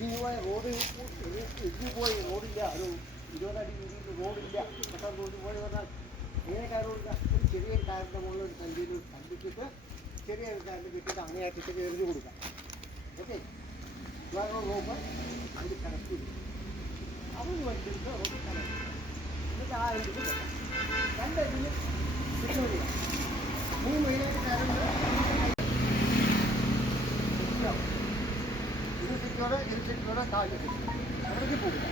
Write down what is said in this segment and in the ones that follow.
ഇടിഞ്ഞു പോയ റോഡ് ഇടിഞ്ഞു പോയ റോഡില്ല ഒരു ഇരുപതടി വീതിയിൽ റോഡില്ല പെട്ടെന്ന് റോഡ് പോയി പറഞ്ഞാൽ ഏത് കയറില്ല ഒരു ചെറിയൊരു കാറിന്റെ മുകളിൽ ഒരു കല്ലിൽ കല്ലിട്ടിട്ട് ചെറിയൊരു കല്ല് കിട്ടിയിട്ട് അങ്ങേയറ്റത്തേക്ക് എഴുതി കൊടുക്കാം. ഓക്കെ വേറെ റോബ് അതിൽ കണക്കില്ല അവന് വണ്ടിയിട്ട് റോഡ് കണക്ക് എന്നിട്ട് ആ രണ്ട് വെക്കാം രണ്ടടിന് കിട്ടുന്നില്ല മൂന്ന് മൈനായിട്ട് ഇത് സിറ്റോടെ ഇത് സിറ്റോടെ താഴെ അവിടേക്ക് പോകില്ല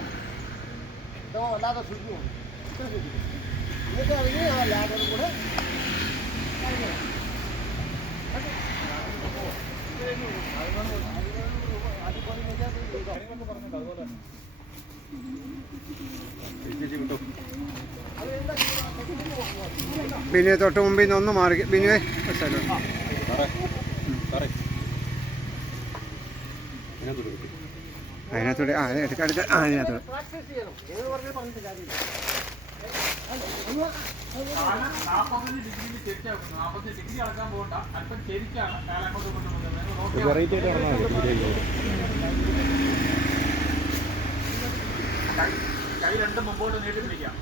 ഇതോ അല്ലാതെ സ്വിച്ച് പോകും ഇത്ര ശ്രദ്ധിക്കും എന്നിട്ട് അതിന് ആ ലാഡറും കൂടെ കഴിഞ്ഞു ബിനുവെ തൊട്ട് മുമ്പിൽ നിന്ന് ഒന്ന് മാറി. ബിനുവെ സ്ഥലം അതിനകത്തൂടെ ആ എടുക്ക എടുക്ക. ആ അതിനകത്തൂടെ രണ്ടും നീട്ടി പിടിക്കാം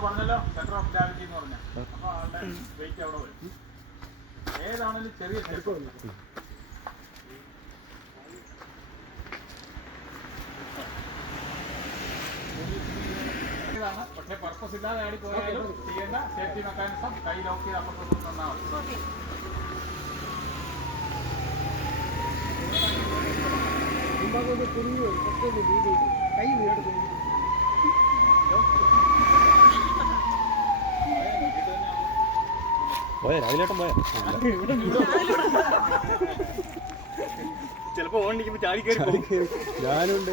പറഞ്ഞല്ലോ സെന്റർ ഓഫ് ഗ്രാവിറ്റി എന്ന് പറഞ്ഞ വെയിറ്റ് അവിടെ ഏതാണെങ്കിലും ചെറിയ ചെരുപ്പം പക്ഷേ പർപ്പസ് ഇല്ലാതെ ആടി പോയാലും ചെയ്യേണ്ട സേഫ്റ്റി മെക്കാനിസം കൈ ലോക്ക് ചെയ്ത് അപ്പുറത്തോട്ട് തന്നാൽ മതി. മുമ്പാകൊന്ന് കുഞ്ഞു കുറച്ചൊന്ന് വീട് കൈ വീട് കുഞ്ഞു പോയാ രാവിലേട്ടൻ പോയാ. ചിലപ്പോ ഓണിക്കുമ്പോ ചാടി കയറി. ഞാനുണ്ട്.